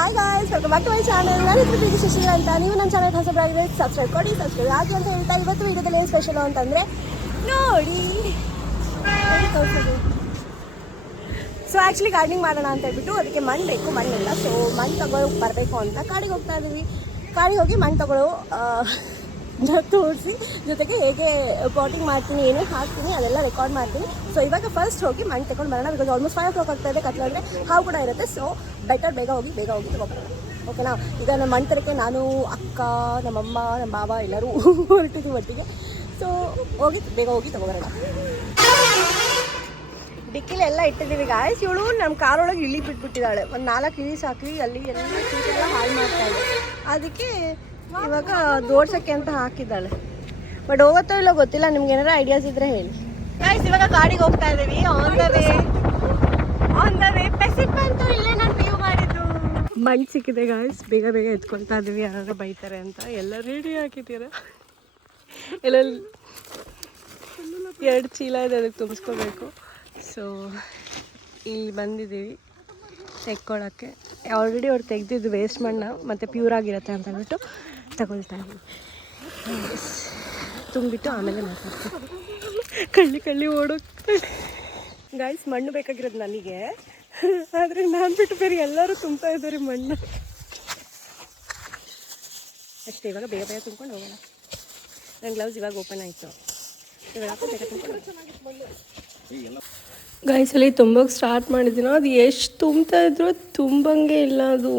Hi guys, welcome back to my channel. ನಾನು ಇದ್ರ ಪ್ರೀತಿ ಶಶಿ ಅಂತ. ನೀವು ನನ್ನ ಚಾನಲ್ ಹೊಸಬರಾಗಿದ್ರೆ ಸಬ್ಸ್ಕ್ರೈಬ್ ಕೊಡಿ, ಸಬ್ಸ್ಕ್ರೈಬ್ ಆಗಿ ಅಂತ ಹೇಳ್ತಾ ಇವತ್ತು ವಿಡಿಯೋದಲ್ಲಿ ಏನು ಸ್ಪೆಷಲು ಅಂತಂದರೆ ನೋಡಿ. ಸೊ ಆ್ಯಕ್ಚುಲಿ ಗಾರ್ಡನಿಂಗ್ ಮಾಡೋಣ ಅಂತ ಹೇಳ್ಬಿಟ್ಟು ಅದಕ್ಕೆ ಮಣ್ಣು ಬೇಕು, ಮಣ್ಣಿಲ್ಲ. ಸೊ ಮಣ್ಣು ತಗೊಳ್ಳೋ ಬರಬೇಕು ಅಂತ ಕಾಡಿಗೆ ಹೋಗ್ತಾ ಇದ್ದೀವಿ. ಕಾಡಿಗೆ ಹೋಗಿ ಮಣ್ಣು ತಗೊಳ್ಳೋ ತೋರಿಸಿ, ಜೊತೆಗೆ ಹೇಗೆ ಪಾಟಿಂಗ್ ಮಾಡ್ತೀನಿ, ಏನೇ ಹಾಕ್ತೀನಿ ಅದೆಲ್ಲ ರೆಕಾರ್ಡ್ ಮಾಡ್ತೀನಿ. ಸೊ ಇವಾಗ ಫಸ್ಟ್ ಹೋಗಿ ಮಣ್ಣು ತಗೊಂಡು ಬರೋಣ. ಬಿಕಾಸ್ ಆಲ್ಮೋಸ್ಟ್ 5 o'clock ಆಗ್ತಾ ಇದೆ, ಕತ್ಲಂದರೆ ಹಾವು ಕೂಡ ಇರುತ್ತೆ. ಸೊ ಬೆಟರ್ ಬೇಗ ಹೋಗಿ ತಗೊಬರೋಣ. ಓಕೆನಾ? ಈಗ ನಮ್ಮ ಮಣ್ಣು ತರಕ್ಕೆ ನಾನು, ಅಕ್ಕ, ನಮ್ಮಮ್ಮ, ನಮ್ಮ ಬಾಬಾ ಎಲ್ಲರೂ ಹೊರಟಿದ್ವಿ ಒಟ್ಟಿಗೆ. ಸೊ ಬೇಗ ಹೋಗಿ ತಗೊಬರೋಣ. ಡಿಕ್ಕಿಲಿ ಎಲ್ಲ ಇಟ್ಟಿದ್ದೀವಿ ಗಾಯ್ಸ್. ಇವಳು ನಮ್ಮ ಕಾರೊಳಗೆ ಇಳಿ ಬಿಟ್ಬಿಟ್ಟಿದ್ದಾಳೆ. ಒಂದು 4 ಇಳಿ ಸಾಕಿ ಅಲ್ಲಿ ಎಲ್ಲ ಚೀಟೆಲ್ಲ ಹಾಳು ಮಾಡ್ತಾಯಿದ್ದೆ. ಅದಕ್ಕೆ ಇವಾಗ ದೋಡ್ಸೋಕ್ಕೆ ಅಂತ ಹಾಕಿದ್ದಾಳೆ. ಬಟ್ ಹೋಗುತ್ತೋ ಇಲ್ಲ ಗೊತ್ತಿಲ್ಲ. ನಿಮ್ಗೆ ಏನಾರು ಐಡಿಯಾಸ್ ಇದ್ರೆ ಹೇಳಿ ಗಾಯ್ಸ್. ಇವಾಗ ಗಾಡಿಗೆ ಹೋಗ್ತಾ ಇದ್ದೀವಿ. ಆನ್ ದ ವೇ ಪೆಸಿಫ್ ಅಂತೂ ಇಲ್ಲೇ ನಾನು ವ್ಯೂ ಮಾಡಿದ್ದು. ಮಣ್ಣು ಸಿಕ್ಕಿದೆ ಗಾಯ್ಸ್. ಬೇಗ ಎತ್ಕೊಳ್ತಾ ಇದ್ದೀವಿ, ಯಾರಾದ್ರೂ ಬೈತಾರೆ ಅಂತ. ಎಲ್ಲ ರೆಡಿ ಹಾಕಿದ್ದೀರ. ಎಲ್ಲ 2 ಚೀಲ ಇದೆ, ಅದಕ್ಕೆ ತುಂಬಿಸ್ಕೋಬೇಕು. ಸೊ ಇಲ್ಲಿ ಬಂದಿದ್ದೀವಿ ತೆಕ್ಕೊಳ್ಳೋಕ್ಕೆ. ಆಲ್ರೆಡಿ ಅವ್ರು ತೆಗೆದಿದ್ದು ವೇಸ್ಟ್ ಮಣ್ಣು ಮತ್ತು ಪ್ಯೂರ್ ಆಗಿರುತ್ತೆ ಅಂತ ಅಂದ್ಬಿಟ್ಟು ತಗೊಳ್ತಾ ಇದ್ದೀವಿ. ತುಂಬಿಟ್ಟು ಆಮೇಲೆ ಮಾತಾಡ್ತೀವಿ. ಕಳ್ಳಿ ಓಡೋಗ್ತಾರೆ ಗಾಯ್ಸ್. ಮಣ್ಣು ಬೇಕಾಗಿರೋದು ನನಗೆ, ಆದರೆ ನಾನು ಬಿಟ್ಟು ಬೇರೆ ಎಲ್ಲರೂ ತುಂಬ್ತಾ ಇದ್ದಾರೆ ಮಣ್ಣು. ಅಷ್ಟೇ, ಇವಾಗ ಬೇಗ ತುಂಬ್ಕೊಂಡು ಹೋಗೋಣ. ನನ್ನ ಗ್ಲೌಸ್ ಇವಾಗ ಓಪನ್ ಆಯಿತು. ಇವಾಗ ಬೇಗ ತುಂಬ್ಕೊಂಡು ಗಾಯ್ಸ್ ಅಲ್ಲಿ ತುಂಬೋಕೆ ಸ್ಟಾರ್ಟ್ ಮಾಡಿದ್ದೀನಿ. ಅದು ಎಷ್ಟು ತುಂಬ್ತಾ ಇದ್ರು ತುಂಬಂಗೆ ಇಲ್ಲ. ಅದು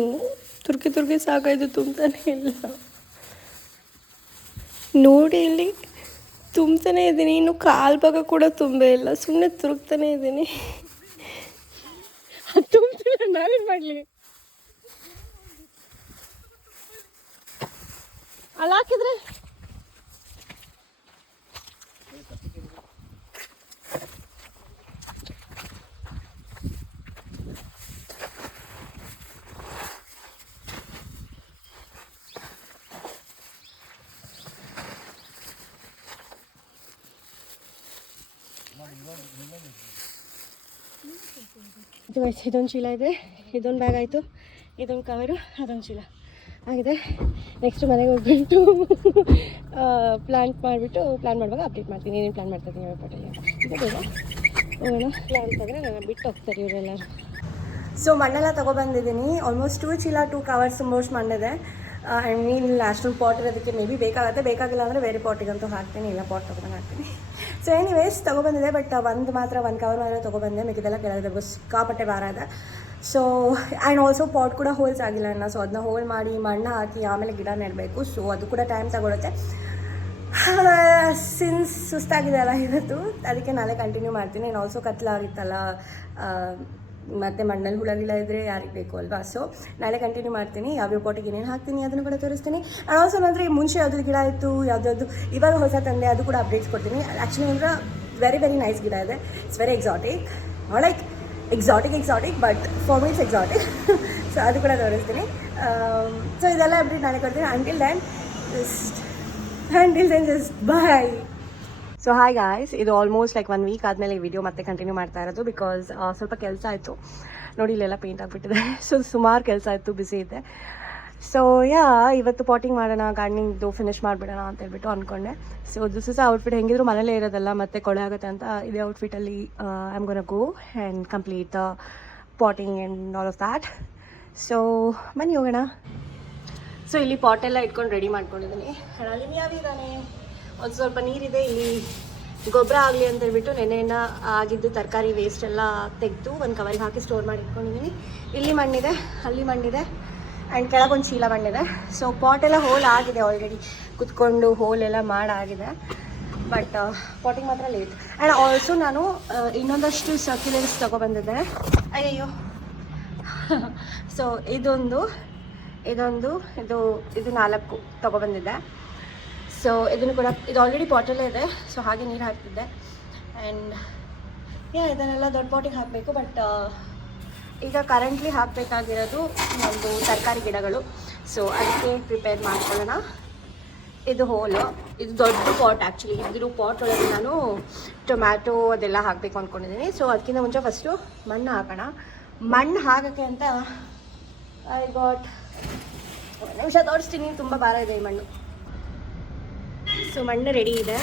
ತುರ್ಕಿ ಸಾಕಾಯ್ತು, ತುಂಬ್ತಾನೆ ಇಲ್ಲ. ನೋಡಿ ಇಲ್ಲಿ ತುಂಬ್ತಾನೆ ಇದ್ದೀನಿ, ಇನ್ನು ಕಾಲು ಭಾಗ ಕೂಡ ತುಂಬೇ ಇಲ್ಲ. ಸುಮ್ಮನೆ ತುರುಕ್ತಾನೆ ಇದ್ದೀನಿ. ಅದು ತುಂಬ್ತಿಲ್ಲ, ನಾವೇನು ಮಾಡಲಿ? ಅಲ್ಲಿ ಹಾಕಿದ್ರೆ ಇದೊಂದು ಚೀಲ ಇದೆ, ಇದೊಂದು ಬ್ಯಾಗ್ ಆಯಿತು, ಇದೊಂದು ಕವರು, ಅದೊಂದು ಚೀಲ ಆಗಿದೆ. ನೆಕ್ಸ್ಟ್ ಮನೆಗೆ ಹೋಗ್ಬಿಟ್ಟು ಪ್ಲ್ಯಾನ್ ಮಾಡುವಾಗ ಅಪ್ಡೇಟ್ ಮಾಡ್ತೀನಿ. ಏನೇನು ಪ್ಲ್ಯಾನ್ ಮಾಡ್ತಾಯಿದ್ದೀನಿ ಹೇಳ್ಬಿಟ್ಟಲ್ಲಿ. ಇದು ಬೇಡ ಹೋಗೋಣ. ಪ್ಲ್ಯಾನ್ ತೆಗೆದ್ರೆ ನಾನು ಬಿಟ್ಟು ಹೋಗ್ತಾರೆ ಇವರೆಲ್ಲರೂ. ಸೊ ಮಣ್ಣೆಲ್ಲ ತೊಗೊಬಂದಿದ್ದೀನಿ. ಆಲ್ಮೋಸ್ಟ್ 2 ಚೀಲ 2 ಕವರ್ಸ್ ತುಂಬಷ್ಟು ಮಣ್ಣಿದೆ. ಐ ಮೀನ್ ಅಷ್ಟೊಂದು ಪಾಟ್ ಇರೋದಕ್ಕೆ ಮೇ ಬಿ ಬೇಕಾಗುತ್ತೆ. ಬೇಕಾಗಿಲ್ಲ ಅಂದರೆ ಬೇರೆ ಪಾಟಿಗಂತೂ ಹಾಕ್ತೀನಿ, ಇಲ್ಲ ಪಾಟ್ ತೊಗೊಂಡು ಹಾಕ್ತೀನಿ. ಸೊ ಎನಿವೇಸ್ ತೊಗೊಬಂದಿದೆ. ಬಟ್ ಒಂದು ಕವರ್ ಮಾತ್ರ ತೊಗೊಬಂದೆ. ಮಿಕ್ಕಿದೆಲ್ಲ ಕೆಳಗಿದೆ, ಸಿಕ್ಕಾಪಟ್ಟೆ ಭಾರ ಇದೆ. ಸೊ ಆ್ಯಂಡ್ ಆಲ್ಸೋ ಪಾಟ್ ಕೂಡ ಹೋಲ್ಸ್ ಆಗಿಲ್ಲ ಅಣ್ಣ. ಸೊ ಅದನ್ನ ಹೋಲ್ ಮಾಡಿ ಮಣ್ಣು ಹಾಕಿ ಆಮೇಲೆ ಗಿಡ ನೆಡಬೇಕು. ಸೊ ಅದು ಕೂಡ ಟೈಮ್ ತಗೊಳುತ್ತೆ. ಸಿನ್ಸ್ ಸುಸ್ತಾಗಿದೆ ಅಲ್ಲ ಇವತ್ತು, ಅದಕ್ಕೆ ನಾಳೆ ಕಂಟಿನ್ಯೂ ಮಾಡ್ತೀನಿ. ಆ್ಯಂಡ್ ಆಲ್ಸೋ ಕತ್ಲಾಗಿತ್ತಲ್ಲ, ಮತ್ತು ಮಣ್ಣಲ್ಲಿ ಹುಳಗಿಲ್ಲ ಇದ್ದರೆ ಯಾರಿಗೆ ಬೇಕು ಅಲ್ವಾ. ಸೊ ನಾಳೆ ಕಂಟಿನ್ಯೂ ಮಾಡ್ತೀನಿ. ಯಾವ್ಯಾವ ಪಾಟಿಗೆ ಏನೇನು ಹಾಕ್ತೀನಿ ಅದನ್ನು ಕೂಡ ತೋರಿಸ್ತೀನಿ. ಆ್ಯಂಡ್ ಆಲ್ಸೋ ಅಂದರೆ ಮುಂಚೆ ಯಾವ್ದು ಗಿಡ ಇತ್ತು, ಯಾವುದಾದ್ರು ಇವಾಗ ಹೊಸ ತಂದೆ, ಅದು ಕೂಡ ಅಪ್ಡೇಟ್ಸ್ ಕೊಡ್ತೀನಿ. ಆ್ಯಕ್ಚುಲಿ ಅಂದರೆ ವೆರಿ ನೈಸ್ ಗಿಡ ಇದೆ. It's very exotic, like exotic but for me it's exotic. So ಅದು ಕೂಡ ತೋರಿಸ್ತೀನಿ. ಸೊ ಇದೆಲ್ಲ ಅಪ್ಡೇಟ್ ನಾಳೆ ಕೊಡ್ತೀನಿ. ಅಂಟಿಲ್ ದೆನ್ ಜಸ್ಟ್ ಬಾಯ್. ಸೊ ಹಾಯ್ ಗಾಯ್ಸ್, ಇದು ಆಲ್ಮೋಸ್ಟ್ ಲೈಕ್ 1 ವೀಕ್ ಆದಮೇಲೆ ಈ ವಿಡಿಯೋ ಮತ್ತೆ ಕಂಟಿನ್ಯೂ ಮಾಡ್ತಾ ಇರೋದು. ಬಿಕಾಸ್ ಸ್ವಲ್ಪ ಕೆಲಸ ಆಯಿತು. ನೋಡಿ ಇಲ್ಲೆಲ್ಲ ಪೇಂಟ್ ಆಗಿಬಿಟ್ಟಿದೆ. ಸೊ ಸುಮಾರು ಕೆಲಸ ಆಯಿತು, ಬಿಸಿ ಇದೆ. ಸೊ ಇವತ್ತು ಪಾಟಿಂಗ್ ಮಾಡೋಣ, ಗಾರ್ಡನಿಂಗ್ದು ಫಿನಿಶ್ ಮಾಡಿಬಿಡೋಣ ಅಂತ ಹೇಳ್ಬಿಟ್ಟು ಅಂದ್ಕೊಂಡೆ. So this is outfit. ಹೆಂಗಿದ್ರು ಮನೇಲೇ ಇರೋದಲ್ಲ, ಮತ್ತೆ ಕೊಳೆ ಆಗುತ್ತೆ ಅಂತ ಇದೇ ಔಟ್ಫಿಟ್ಟಲ್ಲಿ I am gonna go and complete the potting and all of that. So ಬನ್ನಿ ಹೋಗೋಣ. ಸೊ ಇಲ್ಲಿ ಪಾಟೆಲ್ಲ ಇಟ್ಕೊಂಡು ರೆಡಿ ಮಾಡ್ಕೊಂಡಿದ್ದೀನಿ. ಅಲ್ಲಿ ಯಾವಿದ್ದಾನೆ, ಒಂದು ಸ್ವಲ್ಪ ನೀರಿದೆ. ಇಲ್ಲಿ ಗೊಬ್ಬರ ಆಗಲಿ ಅಂತ ಹೇಳ್ಬಿಟ್ಟು ನೆನೆಯನ್ನು ಆಗಿದ್ದು ತರಕಾರಿ ವೇಸ್ಟ್ ಎಲ್ಲ ತೆಗೆದು ಒಂದು ಕವರಿಗೆ ಹಾಕಿ ಸ್ಟೋರ್ ಮಾಡಿ ಇಟ್ಕೊಂಡಿದ್ದೀನಿ. ಇಲ್ಲಿ ಮಣ್ಣಿದೆ, ಅಲ್ಲಿ ಮಣ್ಣಿದೆ, ಆ್ಯಂಡ್ ಕೆಳಗೊಂದು ಚೀಲ ಮಣ್ಣಿದೆ. ಸೊ ಪಾಟೆಲ್ಲ ಹೋಲ್ ಆಗಿದೆ ಆಲ್ರೆಡಿ, ಕುತ್ಕೊಂಡು ಹೋಲೆಲ್ಲ ಮಾಡಾಗಿದೆ. ಬಟ್ ಪಾಟಿಂಗ್ ಮಾತ್ರ ಲೇಟ್. ಆ್ಯಂಡ್ ಆಲ್ಸೋ ನಾನು ಇನ್ನೊಂದಷ್ಟು ಸರ್ಕ್ಯುಲರ್ಸ್ ತೊಗೊಬಂದಿದ್ದೆ. ಅಯ್ಯಯ್ಯೋ. ಸೊ ಇದು 4 ತೊಗೊಬಂದಿದ್ದೆ. ಸೊ ಇದನ್ನು ಕೂಡ, ಇದು ಆಲ್ರೆಡಿ ಪಾಟಲ್ಲೇ ಇದೆ. ಸೊ ಹಾಗೆ ನೀರು ಹಾಕ್ತಿದ್ದೆ. ಆ್ಯಂಡ್ ಇದನ್ನೆಲ್ಲ ದೊಡ್ಡ ಪಾಟಿಗೆ ಹಾಕಬೇಕು. ಬಟ್ ಈಗ ಕರೆಂಟ್ಲಿ ಹಾಕಬೇಕಾಗಿರೋದು ಒಂದು ತರಕಾರಿ ಗಿಡಗಳು. ಸೊ ಅದಕ್ಕೆ ಪ್ರಿಪೇರ್ ಮಾಡ್ಕೊಳ್ಳೋಣ. ಇದು ಹೋಲು, ಇದು ದೊಡ್ಡ ಪಾಟ್. ಆ್ಯಕ್ಚುಲಿ ಇದ್ರ ಪಾಟ್ ಒಳಗೆ ನಾನು ಟೊಮ್ಯಾಟೊ ಅದೆಲ್ಲ ಹಾಕಬೇಕು ಅಂದ್ಕೊಂಡಿದ್ದೀನಿ. ಸೊ ಅದಕ್ಕಿಂತ ಮುಂಚೆ ಫಸ್ಟು ಮಣ್ಣು ಹಾಕೋಣ. ಮಣ್ಣು ಹಾಕೋಕ್ಕೆ ಅಂತ ಐ ಗಾಟ್ ಒಂದು ನಿಮಿಷ ತೋರಿಸ್ತೀನಿ, ತುಂಬ ಭಾರ ಇದೆ ಈ ಮಣ್ಣು. ಸೊ ಮಣ್ಣು ರೆಡಿ ಇದೆ.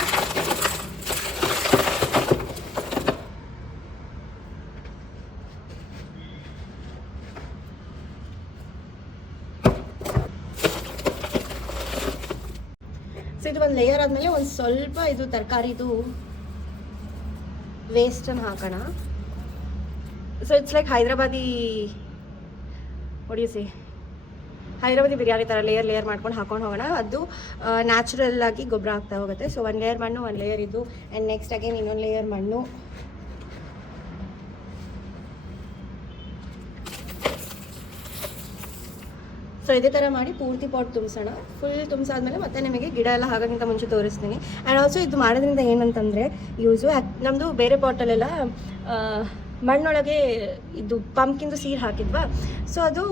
ಸೊ ಇದು ಒಂದು ಲೇಯರ್ ಆದಮೇಲೆ ಒಂದು ಸ್ವಲ್ಪ ಇದು ತರಕಾರಿದು ವೇಸ್ಟನ್ನು ಹಾಕೋಣ. ಸೊ ಇಟ್ಸ್ ಲೈಕ್ ಹೈದ್ರಾಬಾದಿ ಒಡಿಸಿ ಹೈದ್ರಾಬಾದಿ ಬಿರಿಯಾನಿ ಥರ ಲೇಯರ್ ಮಾಡ್ಕೊಂಡು ಹಾಕೊಂಡು ಹೋಗೋಣ. ಅದು ನ್ಯಾಚುರಲ್ ಆಗಿ ಗೊಬ್ಬರ ಆಗ್ತಾ ಹೋಗುತ್ತೆ. ಸೊ ಒಂದು ಲೇಯರ್ ಮಣ್ಣು, ಒಂದು ಲೇಯರ್ ಇದು, ಆ್ಯಂಡ್ ನೆಕ್ಸ್ಟ್ ಅಗೇನ್ ಇನ್ನೊಂದು ಲೇಯರ್ ಮಣ್ಣು. ಸೊ ಇದೇ ಥರ ಮಾಡಿ ಪೂರ್ತಿ ಪಾಟ್ ತುಂಬಿಸೋಣ. ಫುಲ್ ತುಂಬಿಸಾದ್ಮೇಲೆ ಮತ್ತೆ ನಿಮಗೆ ಗಿಡ ಎಲ್ಲ ಹಾಗೋಕ್ಕಿಂತ ಮುಂಚೆ ತೋರಿಸ್ತೀನಿ. ಆ್ಯಂಡ್ ಆಲ್ಸೋ ಇದು ಮಾಡೋದ್ರಿಂದ ಏನಂತಂದರೆ ಯೂಸು, ನಮ್ಮದು ಬೇರೆ ಪಾಟಲ್ಲೆಲ್ಲ ಮಣ್ಣೊಳಗೆ ಇದು ಪಂಪ್ಕಿಂದು ಸೀಡ್ ಹಾಕಿದ್ವಾ, ಸೊ ಅದು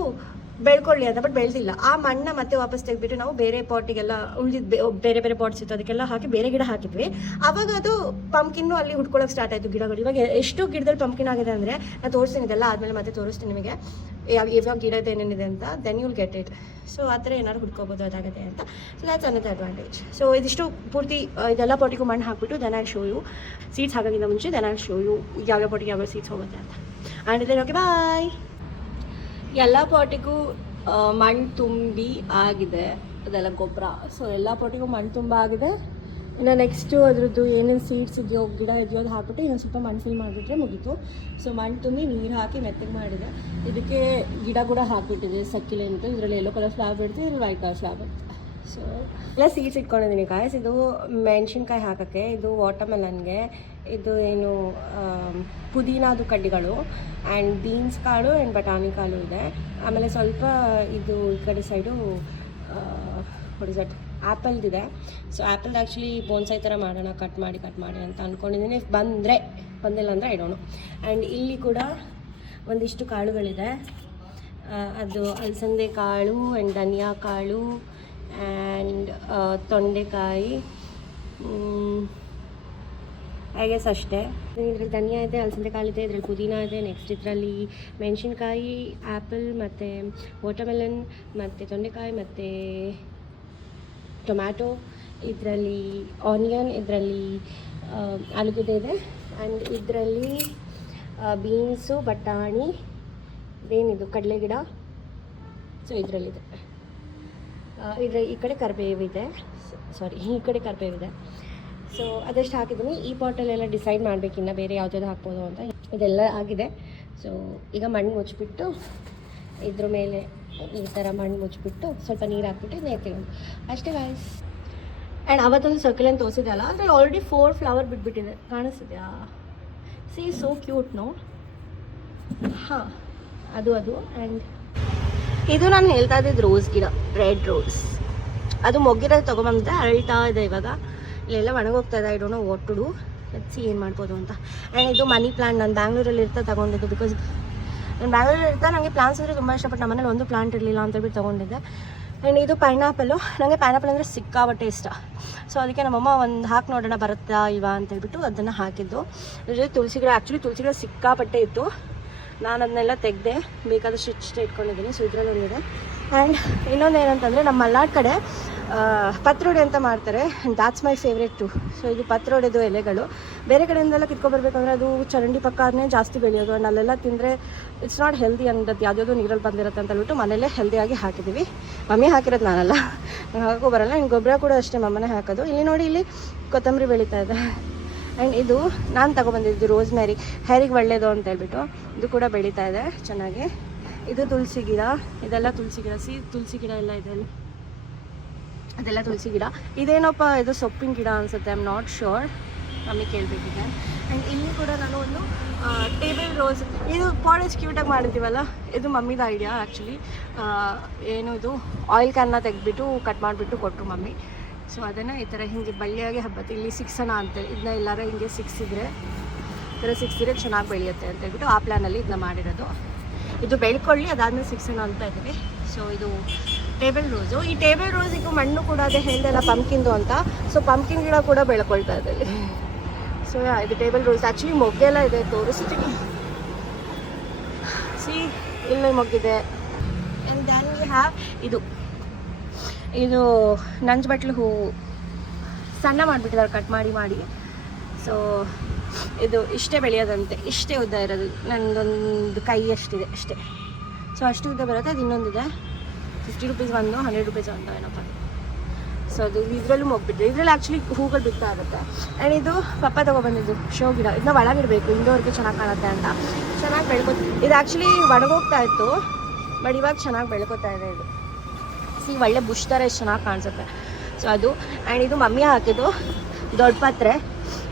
ಬೆಳ್ಕೊಳ್ಳಿ ಅಂತ, ಬಟ್ ಬೆಳೆದಿಲ್ಲ. ಆ ಮಣ್ಣ ಮತ್ತೆ ವಾಪಸ್ ತೆಗೆದ್ಬಿಟ್ಟು ನಾವು ಬೇರೆ ಪಾಟಿಗೆಲ್ಲ ಉಳಿದಿದ್ದು ಬೇರೆ ಬೇರೆ ಪಾಟ್ಸ್ ಇತ್ತು ಅದಕ್ಕೆಲ್ಲ ಹಾಕಿ ಬೇರೆ ಗಿಡ ಹಾಕಿದ್ವಿ. ಆವಾಗ ಅದು ಪಂಪ್ಕಿನ್ನು ಅಲ್ಲಿ ಹುಡ್ಕೊಳ್ಳೋಕೆ ಸ್ಟಾರ್ಟ್ ಆಯಿತು ಗಿಡಗಳು. ಇವಾಗ ಎಷ್ಟು ಗಿಡದಲ್ಲಿ ಪಂಪ್ಕಿನ್ ಆಗಿದೆ ಅಂದರೆ ನಾನು ತೋರಿಸ್ತೀನಿ, ಇದೆಲ್ಲ ಆದಮೇಲೆ ಮತ್ತೆ ತೋರಿಸ್ತೀನಿ ನಿಮಗೆ ಇವಾಗ ಗಿಡ ಏನೇನಿದೆ ಅಂತ. Then you'll get it. So ಆ ಥರ ಏನಾದ್ರು ಹುಡ್ಕೋಬೋದು ಅದಾಗುತ್ತೆ ಅಂತ. ಸೊ ದ್ಯಾಟ್ಸ್ ಅನ್ನೋದು ಅಡ್ವಾಂಟೇಜ್. ಸೊ ಇದಿಷ್ಟು ಪೂರ್ತಿ ಇದೆಲ್ಲ ಪಾಟಿಗೂ ಮಣ್ಣು ಹಾಕ್ಬಿಟ್ಟು then I show you seeds ಹಾಕೋಕ್ಕಿಂತ ಮುಂಚೆ ದೆನ್ ಐ ಶೋ ಯು ಯಾವ್ಯಾವ ಪಾಟಿಗೆ ಯಾವ್ಯಾವ ಸೀಡ್ಸ್ ಹೋಗುತ್ತೆ ಅಂತ. And then okay bye. ಎಲ್ಲ ಪಾಟಿಗೂ ಮಣ್ಣು ತುಂಬಿ ಆಗಿದೆ, ಅದೆಲ್ಲ ಗೊಬ್ಬರ. ಸೊ ಎಲ್ಲ ಪಾಟಿಗೂ ಮಣ್ಣು ತುಂಬ ಆಗಿದೆ. ಇನ್ನು ನೆಕ್ಸ್ಟು ಅದ್ರದ್ದು ಏನೇನು ಸೀಡ್ಸ್ ಇದೆಯೋ ಗಿಡ ಇದೆಯೋ ಅದು ಹಾಕ್ಬಿಟ್ಟು ಇನ್ನೊಂದು ಸ್ವಲ್ಪ ಮಣ್ಣು ಫಿಲ್ ಮಾಡಿಬಿಟ್ರೆ ಮುಗೀತು. ಸೊ ಮಣ್ಣು ತುಂಬಿ ನೀರು ಹಾಕಿ ಮೆತ್ತಗೆ ಮಾಡಿದೆ. ಇದಕ್ಕೆ ಗಿಡ ಕೂಡ ಹಾಕ್ಬಿಟ್ಟಿದೆ ಸಕ್ಕಿಲೆಂಟು. ಇದರಲ್ಲಿ ಯೆಲ್ಲೋ ಕಲರ್ ಫ್ಲವರ್ ಬಿಡ್ತು, ಇದರಲ್ಲಿ ವೈಟ್ ಕಲರ್ ಫ್ಲವರ್ ಬಿಡ್ತು. ಸೊ ಎಲ್ಲ ಸೀಡ್ಸ್ ಇಟ್ಕೊಂಡಿದ್ದೀನಿ ಗಾಯ್ಸ್. ಇದು ಮೆಣಸಿನ್ಕಾಯಿ ಹಾಕೋಕ್ಕೆ, ಇದು ವಾಟರ್ಮೆಲನ್ಗೆ, ಇದು ಏನು ಪುದೀನಾದು ಕಡ್ಡಿಗಳು, ಆ್ಯಂಡ್ ಬೀನ್ಸ್ ಕಾಳು ಆ್ಯಂಡ್ ಬಟಾಣಿ ಕಾಳು ಇದೆ. ಆಮೇಲೆ ಸ್ವಲ್ಪ ಇದು ಈ ಕಡೆ ಸೈಡು ಹೊಡಿಸಟ್ ಆ್ಯಪಲ್ದಿದೆ. ಸೊ ಆ್ಯಪಲ್ದು ಆ್ಯಕ್ಚುಲಿ ಬೋನ್ಸಾಯಿ ಥರ ಮಾಡೋಣ, ಕಟ್ ಮಾಡಿ ಅಂತ ಅಂದ್ಕೊಂಡಿದ್ದೀನಿ. ಬಂದಿಲ್ಲ ಅಂದರೆ ಇಡೋಣ. ಆ್ಯಂಡ್ ಇಲ್ಲಿ ಕೂಡ ಒಂದಿಷ್ಟು ಕಾಳುಗಳಿದೆ. ಅದು ಅಲಸಂದೆ ಕಾಳು ಆ್ಯಂಡ್ ಧನಿಯಾ ಕಾಳು ಆ್ಯಂಡ್ ತೊಂಡೆಕಾಯಿ, ಐ ಗೆಸ್ ಅಷ್ಟೇ. ಇದರಲ್ಲಿ ಧನಿಯಾ ಇದೆ, ಅಲಸಂದೆ ಕಾಳು ಇದೆ, ಇದರಲ್ಲಿ ಪುದೀನ ಇದೆ. ನೆಕ್ಸ್ಟ್ ಇದರಲ್ಲಿ ಮೆಣಸಿನ್ಕಾಯಿ, ಆ್ಯಪಲ್ ಮತ್ತು ವಾಟರ್ಮೆಲನ್ ಮತ್ತು ತೊಂಡೆಕಾಯಿ ಮತ್ತು ಟೊಮ್ಯಾಟೊ, ಇದರಲ್ಲಿ ಆನಿಯನ್, ಇದರಲ್ಲಿ ಆಲೂಗಡ್ಡೆ ಇದೆ, ಆ್ಯಂಡ್ ಇದರಲ್ಲಿ ಬೀನ್ಸು, ಬಟಾಣಿ, ಇದೇನಿದು ಕಡಲೆ ಗಿಡ. ಸೊ ಇದರಲ್ಲಿದೆ. ಈ ಕಡೆ ಕರಿಬೇವಿದೆ, ಈ ಕಡೆ ಕರಿಬೇವಿದೆ. ಸೊ ಅದಷ್ಟು ಹಾಕಿದ್ದೀನಿ. ಈ ಪಾಟಲ್ಲೆಲ್ಲ ಡಿಸೈಡ್ ಮಾಡಬೇಕಿನ್ನ ಬೇರೆ ಯಾವ್ದಾದ್ರು ಹಾಕ್ಬೋದು ಅಂತ. ಇದೆಲ್ಲ ಆಗಿದೆ. ಸೊ ಈಗ ಮಣ್ಣು ಮುಚ್ಚಿಬಿಟ್ಟು ಇದ್ರ ಮೇಲೆ ಈ ಥರ ಮಣ್ಣು ಮುಚ್ಚಿಬಿಟ್ಟು ಸ್ವಲ್ಪ ನೀರು ಹಾಕ್ಬಿಟ್ಟು ನೇತಿರೋದು ಅಷ್ಟೇ ಗಾಯ್ಸ್. ಆ್ಯಂಡ್ ಅವತ್ತೊಂದು ಸರ್ಕಲನ್ನು ತೋರಿಸಿದಲ್ಲ, ಅದ್ರಲ್ಲಿ ಆಲ್ರೆಡಿ 4 ಫ್ಲವರ್ ಬಿಟ್ಬಿಟ್ಟಿದೆ, ಕಾಣಿಸ್ತಿದೆಯಾ? See so cute no. ಹಾಂ ಅದು ಆ್ಯಂಡ್ ಇದು ನಾನು ಹೇಳ್ತಾ ಇದ್ದಿದ್ದು ರೋಸ್ ಗಿಡ, ರೆಡ್ ರೋಸ್. ಅದು ಮೊಗ್ಗಿರೋದು ತೊಗೊಂಬಂದೆ, ಅರಳ್ತಾ ಇದೆ ಇವಾಗ. ಇಲ್ಲೆಲ್ಲ ಒಣಗೋಗ್ತಾ ಇದೆ. I don't know what to do. See ಏನು ಮಾಡ್ಬೋದು ಅಂತ. ಆ್ಯಂಡ್ ಇದು ಮನಿ ಪ್ಲಾಂಟ್ ನಾನು ಬ್ಯಾಂಗ್ಳೂರಲ್ಲಿ ಇರ್ತಾ ತೊಗೊಂಡಿದ್ದು. ಬಿಕಾಸ್ ನಾನು ಬ್ಯಾಂಗ್ಳೂರಲ್ಲಿ ಇರ್ತಾ ನನಗೆ ಪ್ಲಾಂಟ್ಸ್ ಅಂದರೆ ತುಂಬ ಇಷ್ಟ, ಬಟ್ ನಮ್ಮನೇಲಿ ಒಂದು ಪ್ಲಾಂಟ್ ಇರಲಿಲ್ಲ ಅಂತೇಳ್ಬಿಟ್ಟು ತೊಗೊಂಡಿದ್ದೆ. ಆ್ಯಂಡ್ ಇದು ಪೈನಾಪಲ್ಲು. ನನಗೆ ಪೈನಾಪಲ್ ಅಂದರೆ ಸಿಕ್ಕಾಬಟ್ಟೆ ಇಷ್ಟ. ಸೊ ಅದಕ್ಕೆ ನಮ್ಮಮ್ಮ ಒಂದು ಹಾಕಿ ನೋಡೋಣ ಬರುತ್ತಾ ಇಲ್ವಾ ಅಂತೇಳ್ಬಿಟ್ಟು ಅದನ್ನು ಹಾಕಿದ್ದು. ಅದ್ರ ತುಳಸಿ ಗಿಡ, ಆ್ಯಕ್ಚುಲಿ ತುಳಸಿ ಗಿಡ ಸಿಕ್ಕಾಬಟ್ಟೆ ಇತ್ತು. ನಾನು ಅದನ್ನೆಲ್ಲ ತೆಗೆದೆ, ಬೇಕಾದಷ್ಟು ಇಷ್ಟ ಇಟ್ಕೊಂಡಿದ್ದೀನಿ. ಸೊ ಇದರಲ್ಲಿ ಒಂದಿದೆ. ಆ್ಯಂಡ್ ಇನ್ನೊಂದು ಏನಂತಂದರೆ ನಮ್ಮ ಮಲ್ನಾಡು ಕಡೆ ಪತ್ರೊಡೆ ಅಂತ ಮಾಡ್ತಾರೆ. That's my favourite too. So ಇದು ಪತ್ರೊಡೆದು ಎಲೆಗಳು ಬೇರೆ ಕಡೆಯಿಂದೆಲ್ಲ ಕಿತ್ಕೊಬರ್ಬೇಕಂದ್ರೆ ಅದು ಚರಂಡಿ ಪಕ್ಕನೇ ಜಾಸ್ತಿ ಬೆಳೆಯೋದು. ಆ್ಯಂಡ್ ಅಲ್ಲೆಲ್ಲ ತಿಂದರೆ ಇಟ್ಸ್ ನಾಟ್ ಹೆಲ್ದಿ ಅನ್ನೋದು, ಯಾವುದ್ಯಾವುದೋ ನೀರಲ್ಲಿ ಬಂದಿರುತ್ತೆ ಅಂತ ಹೇಳ್ಬಿಟ್ಟು ಮನೆಯಲ್ಲೇ ಹೆಲ್ದಿಯಾಗಿ ಹಾಕಿದ್ದೀವಿ. ಮಮ್ಮಿ ಹಾಕಿರೋದು ನಾನಲ್ಲ, ನಂಗೆ ಹಾಕೋ ಬರೋಲ್ಲ. ಆ್ಯಂಡ್ ಗೊಬ್ಬರ ಕೂಡ ಅಷ್ಟೇ ಮಮ್ಮನೇ ಹಾಕೋದು. ಇಲ್ಲಿ ನೋಡಿ, ಇಲ್ಲಿ ಕೊತ್ತಂಬರಿ ಬೆಳೀತಾ ಇದೆ. ಆ್ಯಂಡ್ ಇದು ನಾನು ತೊಗೊಬಂದಿದ್ದು ರೋಸ್ ಮ್ಯಾರಿ, ಹೇರಿಗೆ ಒಳ್ಳೆಯದು ಅಂತ ಹೇಳ್ಬಿಟ್ಟು. ಇದು ಕೂಡ ಬೆಳೀತಾ ಇದೆ ಚೆನ್ನಾಗಿ. ಇದು ತುಳಸಿ ಗಿಡ, ಇದೆಲ್ಲ ತುಳಸಿ ಗಿಡ. ತುಳಸಿ ಗಿಡ ಎಲ್ಲ ಇದೆ ಅಲ್ಲಿ, ಅದೆಲ್ಲ ತುಳಸಿ ಗಿಡ. ಇದೇನಪ್ಪ ಇದು ಸೊಪ್ಪಿನ ಗಿಡ ಅನಿಸುತ್ತೆ, I am not sure, mummy ಕೇಳಬೇಕಿದೆ. ಆ್ಯಂಡ್ ಇಲ್ಲಿ ಕೂಡ ನಾನು ಒಂದು ಟೇಬಲ್ ರೋಸ್, ಇದು ಪಾಟ್ ಕ್ಯೂಟಾಗಿ ಮಾಡಿದ್ದೀವಲ್ಲ, ಇದು ಮಮ್ಮಿದ ಐಡಿಯಾ ಆ್ಯಕ್ಚುಲಿ. ಏನು ಇದು ಆಯಿಲ್ ಕ್ಯಾನ್ನ ತೆಗೆದ್ಬಿಟ್ಟು ಕಟ್ ಮಾಡಿಬಿಟ್ಟು ಕೊಟ್ಟರು ಮಮ್ಮಿ. ಸೊ ಅದನ್ನು ಈ ಥರ ಹಿಂಗೆ ಬಳ್ಳಿಯಾಗಿ ಹಬ್ಬತ್ತೆ. ಇಲ್ಲಿ 6 ಅಂತೇಳಿ ಇದನ್ನ ಎಲ್ಲಾರ ಹಿಂಗೆ 6 ಇದ್ದರೆ ಈ ಥರ 6 ಇದ್ರೆ ಚೆನ್ನಾಗಿ ಬೆಳೆಯುತ್ತೆ ಅಂತ ಹೇಳ್ಬಿಟ್ಟು ಆ ಪ್ಲ್ಯಾನಲ್ಲಿ ಇದನ್ನ ಮಾಡಿರೋದು. ಇದು ಬೆಳ್ಕೊಳ್ಳಿ, ಅದಾದಮೇಲೆ 6 ಅಂತ ಇದ್ದೀವಿ. ಸೊ ಇದು ಟೇಬಲ್ ರೋಸು. ಈ ಟೇಬಲ್ ರೋಸಿಗೂ ಮಣ್ಣು ಕೂಡ ಅದೇ ಹೇಳ್ದಲ್ಲ ಪಂಪ್ಕಿನ್ದು ಅಂತ. ಸೊ ಪಂಪ್ಕಿನ್ ಗಿಡ ಕೂಡ ಬೆಳ್ಕೊಳ್ತಾ ಇದೆ ಇಲ್ಲಿ. ಸೊ ಇದು ಟೇಬಲ್ ರೋಸ್. ಆ್ಯಕ್ಚುಲಿ ಮೊಗ್ಗೆಲ್ಲ ಇದೆ, ತೋರಿಸ್ತೀನಿ. ಸಿ ಇಲ್ಲೇ ಮೊಗ್ಗಿದೆ. ಆ್ಯಂಡ್ ಹ್ಯಾವ್ ಇದು ನಂಜು ಬಟ್ಲು ಹೂವು ಸಣ್ಣ ಮಾಡಿಬಿಟ್ಟಿದ್ದಾರೆ ಕಟ್ ಮಾಡಿ. ಸೊ ಇದು ಇಷ್ಟೇ ಬೆಳೆಯೋದಂತೆ, ಇಷ್ಟೇ ಉದ್ದ ಇರೋದು, ನನ್ನದೊಂದು ಕೈ ಅಷ್ಟಿದೆ ಅಷ್ಟೇ. ಸೊ ಅಷ್ಟು ಉದ್ದ ಬರುತ್ತೆ. ಅದು ಇನ್ನೊಂದಿದೆ 50 ರೂಪೀಸ್ ಒಂದು, 100 ರೂಪೀಸ್ ಒಂದು ಏನಪ್ಪ. ಸೊ ಅದು ಇದರಲ್ಲೂ ಹೋಗ್ಬಿಟ್ಟು ಇದರಲ್ಲಿ ಆ್ಯಕ್ಚುಲಿ ಹೂಗಳು ಬಿಡ್ತಾ ಇರುತ್ತೆ. ಆ್ಯಂಡ್ ಇದು ಪಪ್ಪ ತೊಗೊಬಂದಿದ್ದು ಶೋ ಗಿಡ, ಇದನ್ನ ಒಳಗಿಡಬೇಕು ಇಂಡೋರ್ಗೆ ಚೆನ್ನಾಗಿ ಕಾಣುತ್ತೆ ಅಂತ. ಚೆನ್ನಾಗಿ ಇದು ಆ್ಯಕ್ಚುಲಿ ಒಣಗೋಗ್ತಾ ಇತ್ತು, ಬಟ್ ಇವಾಗ ಚೆನ್ನಾಗಿ ಬೆಳ್ಕೊತಾ ಇದೆ. ಇದು ಒಳ್ಳೆ ಬುಷ್ ಥರ ಎಷ್ಟು ಚೆನ್ನಾಗಿ ಕಾಣಿಸುತ್ತೆ. ಸೊ ಅದು. ಆ್ಯಂಡ್ ಇದು ಮಮ್ಮಿ ಹಾಕಿದ್ದು ದೊಡ್ಡ ಪಾತ್ರೆ.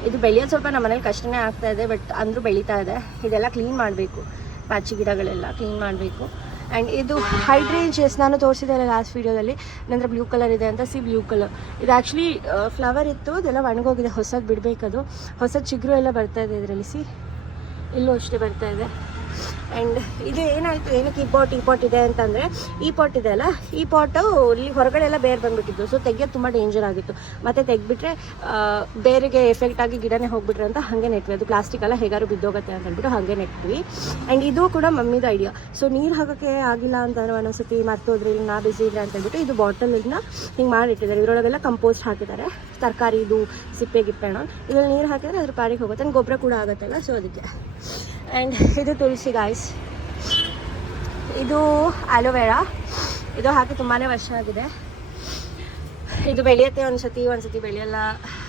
ಇದು ಬೆಳೆಯೋದು ಸ್ವಲ್ಪ ನಮ್ಮ ಮನೇಲಿ ಕಷ್ಟನೇ ಆಗ್ತಾಯಿದೆ, ಬಟ್ ಅಂದರೂ ಬೆಳೀತಾ ಇದೆ. ಇದೆಲ್ಲ ಕ್ಲೀನ್ ಮಾಡಬೇಕು, ಪಾಚಿ ಗಿಡಗಳೆಲ್ಲ ಕ್ಲೀನ್ ಮಾಡಬೇಕು. ಆ್ಯಂಡ್ ಇದು ಹೈಡ್ರೇಂಜಸ್ ನಾನು ತೋರಿಸಿದೆ ಲಾಸ್ಟ್ ವೀಡಿಯೋದಲ್ಲಿ. ನಂತರ ಬ್ಲೂ ಕಲರ್ ಇದೆ ಅಂತ, ಬ್ಲೂ ಕಲರ್. ಇದು ಆ್ಯಕ್ಚುಲಿ ಫ್ಲವರ್ ಇತ್ತು, ಇದೆಲ್ಲ ಒಣಗೋಗಿದೆ, ಹೊಸದು ಬಿಡಬೇಕದು. ಹೊಸ ಚಿಗುರು ಎಲ್ಲ ಬರ್ತಾಯಿದೆ ಇದರಲ್ಲಿ. ಇಲ್ಲೂ ಅಷ್ಟೇ ಬರ್ತಾಯಿದೆ. ಆ್ಯಂಡ್ ಇದು ಏನಾಯಿತು, ಏನಕ್ಕೆ ಈ ಪಾಟ್ ಇದೆ ಅಂತಂದರೆ, ಈ ಪಾಟ್ ಇದೆ ಅಲ್ಲ, ಈ ಪಾಟು ಇಲ್ಲಿ ಹೊರಗಡೆ ಎಲ್ಲ ಬೇರೆ ಬಂದುಬಿಟ್ಟಿದ್ದು. ಸೊ ತೆಗಿಯೋದು ತುಂಬ ಡೇಂಜರ್ ಆಗಿತ್ತು. ಮತ್ತು ತೆಗೆದ್ಬಿಟ್ರೆ ಬೇರೆಗೆ ಎಫೆಕ್ಟ್ ಆಗಿ ಗಿಡನೇ ಹೋಗ್ಬಿಟ್ರೆ ಅಂತ ಹಾಗೆ ನೆಟ್ವಿ. ಅದು ಪ್ಲಾಸ್ಟಿಕ್ ಎಲ್ಲ ಹೇಗಾರು ಬಿದ್ದೋಗುತ್ತೆ ಅಂತ ಅಂದ್ಬಿಟ್ಟು ಹಾಗೆ ನೆಟ್ವಿ. ಆ್ಯಂಡ್ ಇದು ಕೂಡ ಮಮ್ಮಿದು ಐಡಿಯಾ. ಸೊ ನೀರು ಹಾಕೋಕ್ಕೆ ಆಗಿಲ್ಲ ಅಂತಂದ್ರೆ ಒಂದೊಂದ್ಸತಿ ಮರ್ತೋದ್ರಿ, ನಾ ಬಿಸಿ ಇಲ್ಲ ಅಂತ ಹೇಳ್ಬಿಟ್ಟು ಇದು ಬಾಟಲನ್ನ ಹಿಂಗೆ ಮಾಡಿಟ್ಟಿದ್ದಾರೆ. ಇದರೊಳಗೆಲ್ಲ ಕಂಪೋಸ್ಟ್ ಹಾಕಿದ್ದಾರೆ, ತರಕಾರಿ ಇದು ಸಿಪ್ಪೆ ಗಿಪ್ಪೆಣ. ಇದರಲ್ಲಿ ನೀರು ಹಾಕಿದರೆ ಅದ್ರ ಪಾರಿಗೆ ಹೋಗುತ್ತೆ, ಗೊಬ್ಬರ ಕೂಡ ಆಗುತ್ತಲ್ಲ. ಸೊ ಅದಕ್ಕೆ. ಆ್ಯಂಡ್ ಇದು ತುಳಸಿ ಗಾಯ್ಸ್, ಇದು ಆಲೋವೆರಾ. ಇದು ಹಾಕಿ ತುಂಬಾ ವರ್ಷ ಆಗಿದೆ. ಇದು ಬೆಳೆಯುತ್ತೆ ಒಂದ್ಸತಿ ಬೆಳೆಯಲ್ಲ,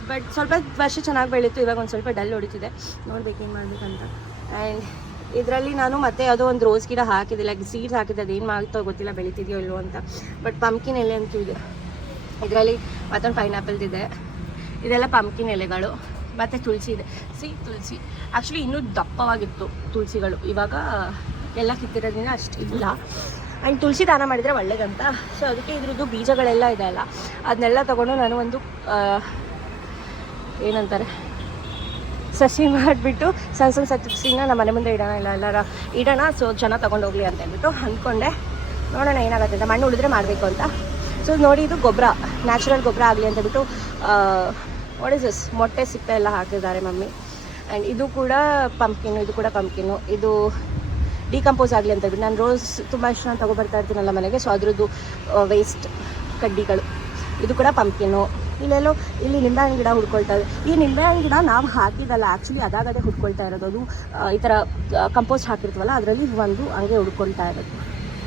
ಬಟ್ ಸ್ವಲ್ಪ ವರ್ಷ ಚೆನ್ನಾಗಿ ಬೆಳೀತು. ಇವಾಗ ಒಂದು ಸ್ವಲ್ಪ ಡಲ್ ಹೊಡಿತಿದೆ, ನೋಡ್ಬೇಕು ಏನು ಮಾಡ್ಬೇಕಂತ. ಆ್ಯಂಡ್ ಇದರಲ್ಲಿ ನಾನು ಮತ್ತೆ ಯಾವುದೋ ಒಂದು ರೋಸ್ ಗಿಡ ಹಾಕಿದ್ದಿಲ್ಲ, ಸೀಡ್ಸ್ ಹಾಕಿದ್ದೆ, ಅದೇನು ಮಾಡುತ್ತೋ ಗೊತ್ತಿಲ್ಲ, ಬೆಳೀತಿದೆಯೋ ಇಲ್ಲವೋ ಅಂತ. ಬಟ್ ಪಂಪ್ಕಿನ್ ಎಲೆ ಅಂತೂ ಇದೆ ಇದರಲ್ಲಿ, ಮತ್ತೊಂದು ಪೈನಾಪಲ್ದಿದೆ. ಇದೆಲ್ಲ ಪಂಪ್ಕಿನ್ ಎಲೆಗಳು. ಮತ್ತು ತುಳಸಿ ಇದೆ. ತುಳಸಿ ಆ್ಯಕ್ಚುಲಿ ಇನ್ನೂ ದಪ್ಪವಾಗಿತ್ತು ತುಳಸಿಗಳು, ಇವಾಗ ಎಲ್ಲ ಕಿತ್ತಿರೋದ್ರಿಂದ ಅಷ್ಟು ಇಲ್ಲ. ಆ್ಯಂಡ್ ತುಳಸಿ ದಾನ ಮಾಡಿದರೆ ಒಳ್ಳೇದಂತ. ಸೊ ಅದಕ್ಕೆ ಇದ್ರದ್ದು ಬೀಜಗಳೆಲ್ಲ ಇದೆ ಅಲ್ಲ, ಅದನ್ನೆಲ್ಲ ತೊಗೊಂಡು ನಾನು ಒಂದು ಏನಂತಾರೆ ಸಸಿ ಮಾಡಿಬಿಟ್ಟು ಸಣ್ಣ ಸಸಿನ ನಮ್ಮ ಮನೆ ಮುಂದೆ ಎಲ್ಲರ ಇಡೋಣ. ಸೊ ಜನ ತೊಗೊಂಡೋಗ್ಲಿ ಅಂತ ಹೇಳ್ಬಿಟ್ಟು ಅಂದ್ಕೊಂಡೆ. ನೋಡೋಣ ಏನಾಗುತ್ತೆ ಅಂತ, ಮಣ್ಣು ಉಳಿದ್ರೆ ಮಾಡಬೇಕು ಅಂತ. ಸೊ ನೋಡಿ, ಇದು ಗೊಬ್ಬರ, ನ್ಯಾಚುರಲ್ ಗೊಬ್ಬರ ಆಗಲಿ ಅಂತ ಹೇಳ್ಬಿಟ್ಟು ವಾಟ್ ಇಸ್ ದಿಸ್, ಮೊಟ್ಟೆ ಸಿಪ್ಪೆ ಎಲ್ಲ ಹಾಕಿದ್ದಾರೆ ಮಮ್ಮಿ. ಆ್ಯಂಡ್ ಇದು ಕೂಡ ಪಂಪ್ಕಿನ್ನು, ಇದು ಕೂಡ ಪಂಪ್ಕಿನ್ನು. ಇದು ಡಿಕಂಪೋಸ್ ಆಗಲಿ ಅಂತ ಹೇಳ್ಬಿಟ್ಟು ನಾನು ರೋಸ್ ತುಂಬ ಇಷ್ಟ ತೊಗೊಬರ್ತಾ ಇರ್ತೀನಲ್ಲ ಮನೆಗೆ. ಸೊ ಅದ್ರದ್ದು ವೇಸ್ಟ್ ಕಡ್ಡಿಗಳು. ಇದು ಕೂಡ ಪಂಪ್ಕಿನ್ನು. ಇಲ್ಲೆಲ್ಲೋ ಇಲ್ಲಿ ನಿಂಬೆಹಣ್ಣು ಗಿಡ ಹುಡ್ಕೊಳ್ತಾ ಇದೆ. ಈ ನಿಂಬೆಹಣ್ಣು ಗಿಡ ನಾವು ಹಾಕಿದ್ದಲ್ಲ, ಆ್ಯಕ್ಚುಲಿ ಅದಾಗದೇ ಹುಡ್ಕೊಳ್ತಾ ಇರೋದು. ಅದು ಈ ಥರ ಕಂಪೋಸ್ಟ್ ಹಾಕಿರ್ತೀವಲ್ಲ, ಅದರಲ್ಲಿ ಒಂದು ಹಂಗೆ ಹುಡ್ಕೊಳ್ತಾ ಇರೋದು.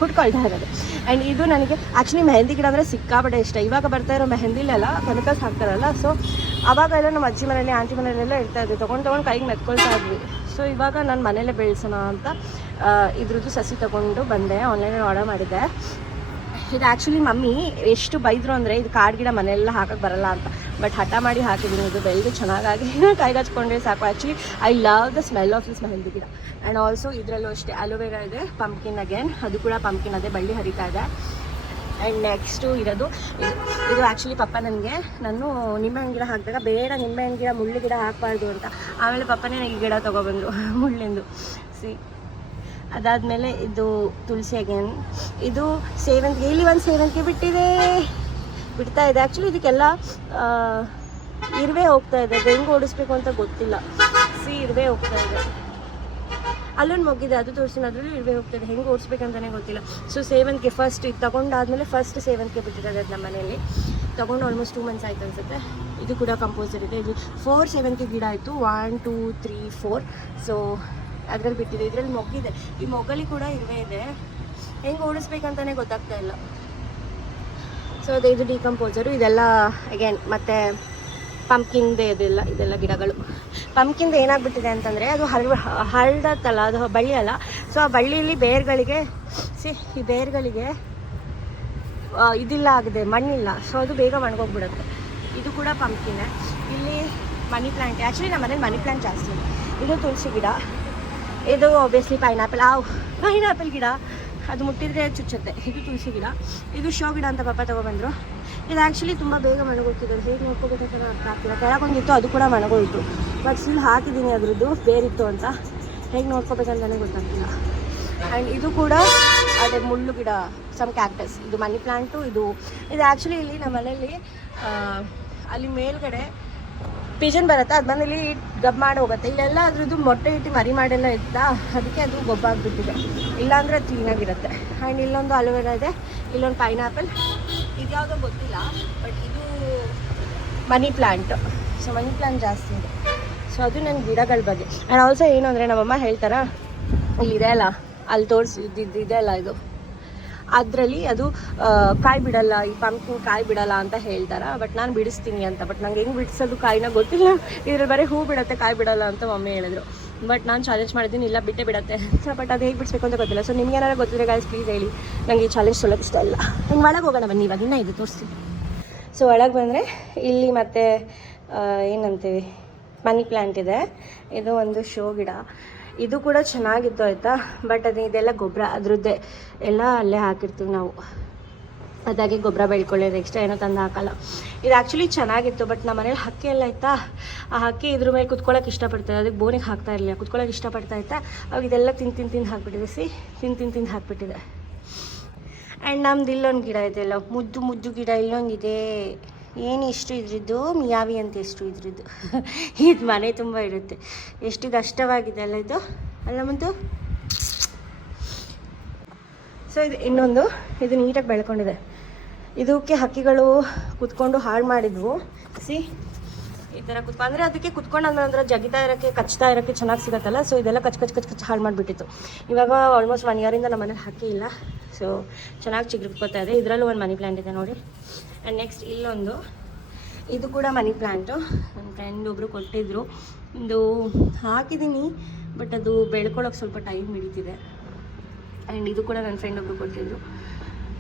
ಆ್ಯಂಡ್ ಇದು ನನಗೆ ಆ್ಯಕ್ಚುಲಿ ಮೆಹಂದಿ ಗಿಡ ಅಂದರೆ ಸಿಕ್ಕಾಪಟ್ಟೆ ಇಷ್ಟ. ಇವಾಗ ಬರ್ತಾ ಇರೋ ಮೆಹಂದಿಲೆಲ್ಲ ಕೆಮಿಕಲ್ಸ್ ಹಾಕ್ತಾರಲ್ಲ. ಸೊ ಅವಾಗೆಲ್ಲ ನಮ್ಮ ಅಜ್ಜಿ ಮನೇಲಿ, ಆಂಟಿ ಮನೆಯಲ್ಲೆಲ್ಲ ಇರ್ತಾಯಿದ್ವಿ, ತೊಗೊಂಡು ಕೈಗೆ ಮೆತ್ಕೊಳ್ತಾ ಇದ್ವಿ. ಸೊ ಇವಾಗ ನಾನು ಮನೇಲೇ ಬೆಳೆಸೋಣ ಅಂತ ಇದ್ರದ್ದು ಸಸಿ ತೊಗೊಂಡು ಬಂದೆ, ಆನ್ಲೈನಲ್ಲಿ ಆರ್ಡರ್ ಮಾಡಿದ್ದೆ. ಇದು ಆ್ಯಕ್ಚುಲಿ ಮಮ್ಮಿ ಎಷ್ಟು ಬೈದರು ಅಂದರೆ, ಇದು ಕಾಡು ಗಿಡ ಮನೆಯೆಲ್ಲ ಹಾಕೋಕ್ಕೆ ಬರಲ್ಲ ಅಂತ. ಬಟ್ ಹಠ ಮಾಡಿ ಹಾಕಿದ್ದೀನಿ. ಇದು ಬೆಳೆದು ಚೆನ್ನಾಗಿ ಕೈಗೆ ಹಚ್ಕೊಂಡ್ರೆ ಸಾಕು. Actually I love the smell of this mehndi ಗಿಡ. ಆ್ಯಂಡ್ ಆಲ್ಸೋ ಇದರಲ್ಲೂ ಅಷ್ಟೇ ಅಲೋವೆರಾ ಇದೆ, ಪಂಪ್ಕಿನ್ ಅಗೇನ್, ಅದು ಕೂಡ ಪಂಪ್ಕಿನ್ ಅದೇ ಬಳ್ಳಿ ಹರಿತಾ ಇದೆ. ಆ್ಯಂಡ್ ನೆಕ್ಸ್ಟು ಇರೋದು ಇದು ಆ್ಯಕ್ಚುಲಿ ಪಪ್ಪ ನನಗೆ, ನಾನು ನಿಂಬೆಹಣ್ಣು ಗಿಡ ಹಾಕಿದಾಗ ಬೇಡ ನಿಂಬೆಹಣ್ಣು ಗಿಡ ಮುಳ್ಳು ಗಿಡ ಹಾಕಬಾರ್ದು ಅಂತ, ಆಮೇಲೆ ಪಪ್ಪನೇ ನನಗೆ ಈ ಗಿಡ ತೊಗೊಬಂದರು ಮುಳ್ಳಿಂದು. ಅದಾದಮೇಲೆ ಇದು ತುಳಸಿ ಅಗೇನ್. ಇದು ಸೇವಂತಿಗೆ, ಇಲ್ಲಿ ಒಂದು ಸೇವಂತಿಗೆ ಬಿಡ್ತಾ ಇದೆ. ಆ್ಯಕ್ಚುಲಿ ಇದಕ್ಕೆಲ್ಲ ಇರುವೆ ಹೋಗ್ತಾ ಇದೆ, ಅದು ಹೆಂಗೆ ಓಡಿಸ್ಬೇಕು ಅಂತ ಗೊತ್ತಿಲ್ಲ. ಇರುವೆ ಹೋಗ್ತಾ ಇದೆ. ಅಲ್ಲೊಂದು ಮೊಗ್ಗಿದೆ, ಅದು ತೋರಿಸಿನ, ಅದರಲ್ಲೂ ಇರುವೆ ಹೋಗ್ತಾಯಿದೆ, ಹೆಂಗೆ ಓಡಿಸ್ಬೇಕಂತಲೇ ಗೊತ್ತಿಲ್ಲ. ಸೊ ಸೇವಂತಿಗೆ ಫಸ್ಟ್ ಇದು ತೊಗೊಂಡಾದ್ಮೇಲೆ ಫಸ್ಟ್ ಸೇವಂತಿಗೆ ಬಿಟ್ಟಿದ್ದಾರೆ ಅದು ನಮ್ಮ ಮನೇಲಿ. ತೊಗೊಂಡು ಆಲ್ಮೋಸ್ಟ್ 2 months ಆಯ್ತು ಅನಿಸುತ್ತೆ. ಇದು ಕೂಡ ಕಂಪೋಸರ್ ಇದೆ. ಇದು 4 ಸೇವಂತಿಗೆ ಗಿಡ ಆಯಿತು, 1 2 3 4. ಸೊ ಅದರಲ್ಲಿ ಬಿಟ್ಟಿದೆ. ಇದರಲ್ಲಿ ಮೊಗ್ಗಿದೆ, ಈ ಮೊಗ್ಗಲ್ಲಿ ಕೂಡ ಇರುವೆ ಇದೆ, ಹೆಂಗೆ ಓಡಿಸ್ಬೇಕಂತಲೇ ಗೊತ್ತಾಗ್ತಾ ಇಲ್ಲ. ಸೊ ಅದೇ ಇದು ಡಿಕಂಪೋಸರು. ಇದೆಲ್ಲ ಅಗೇನ್ ಮತ್ತೆ ಪಂಪ್ಕಿನ್ದೇ ಇದೆಲ್ಲ ಗಿಡಗಳು. ಪಂಪ್ಕಿನ್ದು ಏನಾಗ್ಬಿಟ್ಟಿದೆ ಅಂತಂದರೆ, ಅದು ಹರಡತ್ತಲ್ಲ, ಅದು ಬಳ್ಳಿ ಅಲ್ಲ. ಸೊ ಆ ಬಳ್ಳಿಯಲ್ಲಿ ಬೇರ್ಗಳಿಗೆ ಈ ಬೇರ್ಗಳಿಗೆ ಇದಿಲ್ಲ ಆಗಿದೆ, ಮಣ್ಣಿಲ್ಲ. ಸೊ ಅದು ಬೇಗ ಒಣಗೋಗ್ಬಿಡುತ್ತೆ. ಇದು ಕೂಡ ಪಂಪ್ಕಿನ್ನೇ. ಇಲ್ಲಿ ಮನಿ ಪ್ಲ್ಯಾಂಟ್, ಆ್ಯಕ್ಚುಲಿ ನಮ್ಮ ಮನೇಲಿ ಮನಿ ಪ್ಲ್ಯಾಂಟ್ ಜಾಸ್ತಿ ಇದೆ. ಇದು ತುಳಸಿ ಗಿಡ. ಇದು ಆಬ್ವಿಯಸ್ಲಿ ಪೈನಾಪಲ್ ಗಿಡ, ಅದು ಮುಟ್ಟಿದ್ರೆ ಚುಚ್ಚುತ್ತೆ. ಇದು ತುಳಸಿ ಗಿಡ. ಇದು ಶೋ ಗಿಡ ಅಂತ ಪಪ್ಪ ತೊಗೊಬಂದರು. ಇದು ಆ್ಯಕ್ಚುಲಿ ತುಂಬ ಬೇಗ ಮಣಗೋಗ್ತಿದೆ, ಹೇಗೆ ನೋಡ್ಕೋಬೇಕಂತ ಅರ್ಥ ಆಗ್ತಿಲ್ಲ. ಕೆಳಗೊಂದಿತ್ತು, ಅದು ಕೂಡ ಮಣಗೋಯ್ತು. ಬಟ್ ಸ್ಟಿಲ್ ಹಾಕಿದ್ದೀನಿ ಅದರದ್ದು ಬೇರಿತ್ತು ಅಂತ, ಹೇಗೆ ನೋಡ್ಕೋಬೇಕಂತಲೇ ಗೊತ್ತಾಗ್ತಿಲ್ಲ. ಆ್ಯಂಡ್ ಇದು ಕೂಡ ಅದೇ ಮುಳ್ಳು ಗಿಡ, ಸಮ್ ಕ್ಯಾಕ್ಟಸ್. ಇದು ಮನಿ ಪ್ಲ್ಯಾಂಟು. ಇದು ಆ್ಯಕ್ಚುಲಿ ಇಲ್ಲಿ ನಮ್ಮ ಮನೇಲಿ ಅಲ್ಲಿ ಮೇಲ್ಗಡೆ ಪಿಜನ್ ಬರುತ್ತೆ, ಅದು ಬಂದು ಇಲ್ಲಿ ಗಬ್ ಮಾಡಿ ಹೋಗುತ್ತೆ. ಇಲ್ಲೆಲ್ಲ ಅದ್ರದ್ದು ಮೊಟ್ಟೆ ಇಟ್ಟು ಮರಿ ಮಾಡೆಲ್ಲ ಇತ್ತಾ, ಅದಕ್ಕೆ ಅದು ಗೊಬ್ಬಾಗ್ಬಿಟ್ಟಿದೆ. ಇಲ್ಲಾಂದರೆ ಅದು ಕ್ಲೀನಾಗಿರುತ್ತೆ. ಆ್ಯಂಡ್ ಇಲ್ಲೊಂದು ಅಲೋವೆರಾ ಇದೆ, ಇಲ್ಲೊಂದು ಪೈನಾಪಲ್, ಇದು ಯಾವುದೋ ಗೊತ್ತಿಲ್ಲ, ಬಟ್ ಇದು money plant. So money plant ಜಾಸ್ತಿ ಇದೆ. ಸೊ ಅದು ನನ್ನ ಗಿಡಗಳ ಬಗ್ಗೆ. ಆ್ಯಂಡ್ ಆಲ್ಸೋ ಏನು ಅಂದರೆ ನಮ್ಮಮ್ಮ ಹೇಳ್ತಾರ, ಇಲ್ಲಿದೆ ಅಲ್ಲ, ಅಲ್ಲಿ ತೋರಿಸಿದ್ದಿದೆ ಅಲ್ಲ ಇದು, ಅದರಲ್ಲಿ ಅದು ಕಾಯಿ ಬಿಡಲ್ಲ, ಈ ಪಂಪ್ಕಿನ್ ಕಾಯಿ ಬಿಡಲ್ಲ ಅಂತ ಹೇಳ್ತಾರೆ. ಬಟ್ ನಾನು ಬಿಡಿಸ್ತೀನಿ ಅಂತ. ಬಟ್ ನಂಗೆ ಹೆಂಗೆ ಬಿಡಿಸೋದು ಕಾಯಿನ ಗೊತ್ತಿಲ್ಲ. ಇದ್ರಲ್ಲಿ ಬರೀ ಹೂ ಬಿಡುತ್ತೆ, ಕಾಯಿ ಬಿಡಲ್ಲ ಅಂತ ಮಮ್ಮಿ ಹೇಳಿದ್ರು. ಬಟ್ ನಾನು ಚಾಲೆಂಜ್ ಮಾಡಿದ್ದೀನಿ, ಇಲ್ಲ ಬಿಟ್ಟೇ ಬಿಡುತ್ತೆ ಅಂತ. ಬಟ್ ಅದು ಹೇಗೆ ಬಿಡಿಸ್ಬೇಕು ಅಂತ ಗೊತ್ತಿಲ್ಲ. ಸೊ ನಿಮ್ಗೆ ಏನಾರು ಗೊತ್ತಿದ್ರೆ ಗಾಯ್ಸ್ ಪ್ಲೀಸ್ ಹೇಳಿ, ನನಗೆ ಈ ಚಾಲೆಂಜ್ ಸೊಲ್ಲೋಕೆ ಇಷ್ಟ ಇಲ್ಲ. ಹಿಂಗೆ ಒಳಗೆ ಹೋಗೋಣ ಬನ್ನಿ, ಇವಾಗ ಇನ್ನೂ ಇದು ತೋರಿಸ್ತೀನಿ. ಸೊ ಒಳಗೆ ಬಂದರೆ ಇಲ್ಲಿ ಮತ್ತೆ ಏನಂತೀವಿ, ಮನಿ ಪ್ಲ್ಯಾಂಟ್ ಇದೆ. ಇದು ಒಂದು ಶೋ ಗಿಡ. ಇದು ಕೂಡ ಚೆನ್ನಾಗಿತ್ತು ಆಯಿತಾ. ಬಟ್ ಅದು ಇದೆಲ್ಲ ಗೊಬ್ಬರ, ಅದ್ರದ್ದೇ ಎಲ್ಲ ಅಲ್ಲೇ ಹಾಕಿರ್ತೀವಿ ನಾವು. ಅದಾಗಿ ಗೊಬ್ಬರ ಬೆಳ್ಕೊಳ್ಳೋದು, ಎಕ್ಸ್ಟ್ರಾ ಏನೋ ತಂದು ಹಾಕಲ್ಲ. ಇದು ಆ್ಯಕ್ಚುಲಿ ಚೆನ್ನಾಗಿತ್ತು. ಬಟ್ ನಮ್ಮ ಮನೇಲಿ ಹಕ್ಕಿ ಎಲ್ಲ ಆಯಿತಾ, ಆ ಹಕ್ಕಿ ಇದ್ರ ಮೇಲೆ ಕುತ್ಕೊಳ್ಳೋಕೆ ಇಷ್ಟಪಡ್ತದೆ. ಅದಕ್ಕೆ ಬೋನಿಗೆ ಹಾಕ್ತಾ ಇರಲಿಲ್ಲ, ಕುತ್ಕೊಳ್ಳೋಕೆ ಇಷ್ಟಪಡ್ತಾ ಇತ್ತಾ. ಅವಾಗ ಇದೆಲ್ಲ ತಿಂದು ಹಾಕ್ಬಿಟ್ಟಿದೆ. ತಿಂದು ಹಾಕ್ಬಿಟ್ಟಿದೆ. ಆ್ಯಂಡ್ ನಮ್ದು ಇಲ್ಲೊಂದು ಗಿಡ ಇದೆ, ಎಲ್ಲ ಮುದ್ದು ಗಿಡ ಇಲ್ಲೊಂದಿದೆ. ಏನು ಇಷ್ಟು ಇದ್ರದ್ದು, ಮಿಯಾವಿ ಅಂತ ಎಷ್ಟು ಇದ್ರದ್ದು. ಇದು ಮನೆ ತುಂಬ ಇರುತ್ತೆ. ಎಷ್ಟು ಕಷ್ಟವಾಗಿದೆ ಅಲ್ಲ ಇದು, ಅಲ್ಲ ಮತ್ತು. ಸೊ ಇದು ಇನ್ನೊಂದು, ಇದು ನೀಟಾಗಿ ಬೆಳ್ಕೊಂಡಿದೆ. ಇದಕ್ಕೆ ಹಕ್ಕಿಗಳು ಕುತ್ಕೊಂಡು ಹಾಳು ಮಾಡಿದ್ವು. ಈ ಥರ ಅಂದರೆ ಅದಕ್ಕೆ ಕುತ್ಕೊಂಡು ಜಗಿತಾ ಇರೋಕ್ಕೆ, ಕಚ್ತಾ ಇರೋಕ್ಕೆ ಚೆನ್ನಾಗಿ ಸಿಗುತ್ತಲ್ಲ. ಸೊ ಇದೆಲ್ಲ ಕಚ್ ಹಾಳು ಮಾಡಿಬಿಟ್ಟಿತ್ತು. ಇವಾಗ ಆಲ್ಮೋಸ್ಟ್ 1 ಇಯರಿಂದ ನಮ್ಮ ಮನೇಲಿ ಹಕ್ಕಿ ಇಲ್ಲ. ಸೊ ಚೆನ್ನಾಗಿ ಚಿಗುರ್ಕೋತಾ ಇದೆ. ಇದರಲ್ಲೂ ಒಂದು ಮನಿ ಪ್ಲ್ಯಾಂಟ್ ಇದೆ ನೋಡಿ. ಆ್ಯಂಡ್ ನೆಕ್ಸ್ಟ್ ಇಲ್ಲೊಂದು, ಇದು ಕೂಡ ಮನಿ ಪ್ಲ್ಯಾಂಟು. ನನ್ನ ಫ್ರೆಂಡ್ ಒಬ್ಬರು ಕೊಟ್ಟಿದ್ದರು. ಇದು ಹಾಕಿದ್ದೀನಿ, ಬಟ್ ಅದು ಬೆಳ್ಕೊಳ್ಳೋಕೆ ಸ್ವಲ್ಪ ಟೈಮ್ ಹಿಡಿತಿದೆ. ಆ್ಯಂಡ್ ಇದು ಕೂಡ ನನ್ನ ಫ್ರೆಂಡ್ ಒಬ್ಬರು ಕೊಟ್ಟಿದ್ದರು.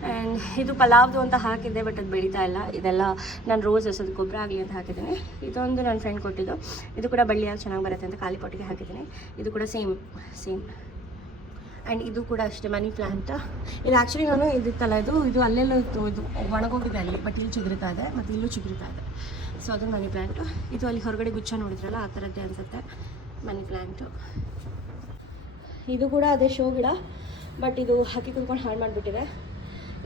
ಆ್ಯಂಡ್ ಇದು ಪಲಾವ್ದು ಅಂತ ಹಾಕಿದ್ದೆ, ಬಟ್ ಅದು ಬೆಳೀತಾ ಇಲ್ಲ. ಇದೆಲ್ಲ ನಾನು ರೋಸಸ್ ಅದು ಗೊಬ್ಬರ ಆಗಲಿ ಅಂತ ಹಾಕಿದ್ದೀನಿ. ಇದೊಂದು ನನ್ನ ಫ್ರೆಂಡ್ ಕೊಟ್ಟಿದ್ದು. ಇದು ಕೂಡ ಬಳ್ಳಿಯಾಗಿ ಚೆನ್ನಾಗಿ ಬರುತ್ತೆ ಅಂತ ಖಾಲಿ ಪೊಟ್ಟಿಗೆ ಹಾಕಿದ್ದೀನಿ. ಇದು ಕೂಡ ಸೇಮ್. ಆ್ಯಂಡ್ ಇದು ಕೂಡ ಅಷ್ಟೇ ಮನಿ ಪ್ಲ್ಯಾಂಟ್. ಇದು ಆ್ಯಕ್ಚುಲಿ ನಾನು ಇದಿತ್ತಲ್ಲ, ಇದು ಅಲ್ಲೆಲ್ಲ ಇತ್ತು, ಇದು ಒಣಗೋಗಿದೆ ಅಲ್ಲಿ. ಬಟ್ ಇಲ್ಲಿ ಚಿಗುರಿತಾ ಇದೆ, ಮತ್ತು ಇಲ್ಲೂ ಚಿಗುರಿತಾ ಇದೆ. ಸೊ ಅದು ಮನಿ ಪ್ಲ್ಯಾಂಟು. ಇದು ಅಲ್ಲಿ ಹೊರಗಡೆ ಗುಚ್ಛ ನೋಡಿದ್ರಲ್ಲ, ಆ ಥರದ್ದೇ ಅನಿಸುತ್ತೆ ಮನಿ ಪ್ಲ್ಯಾಂಟು. ಇದು ಕೂಡ ಅದೇ ಶೋ ಗಿಡ, ಬಟ್ ಇದು ಹಕ್ಕಿ ಕುತ್ಕೊಂಡು ಹಾಳು ಮಾಡಿಬಿಟ್ಟಿದೆ.